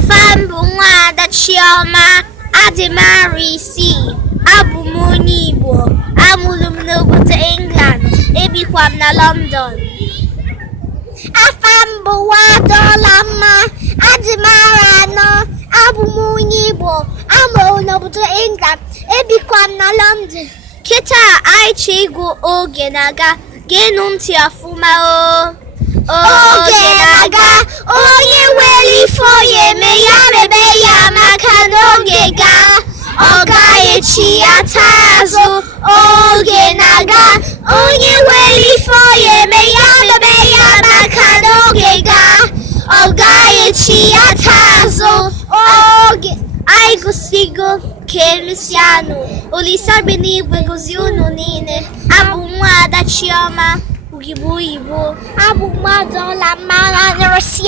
Afam bụ Nwaada Chioma Adịmarịsị. Abụ m onye Igbo. Amụrụ m n'obodo England. Ebikwa m na London. Afam bụ Nwaada Ọlamma Adịmaranọ. Abụ m onye Igbo. Amụrụ m n'obodo England. Ebikwa m na London. Kịta anyị chọ ịgụ oge na-aga. Geenụ ntị ọfụma o. Oge na-aga, onye nwere ife ọ ga-eme ya mebe ya maka na oge gaa, ọ ga-echi ya taa azụ. Oge na-aga, onye nwere ife ọ ga-eme ya mebe ya maka na oge gaa, ọ ga-echi ya taa azụ. Oge anyị gụsigo ka emesịanụ. Olisa bi n'igwe gozie unu niile. Abụ Nwaada Chioma Ugigbe Oyibo. Abụ Nwaada Ọlamma Adịmarịsị.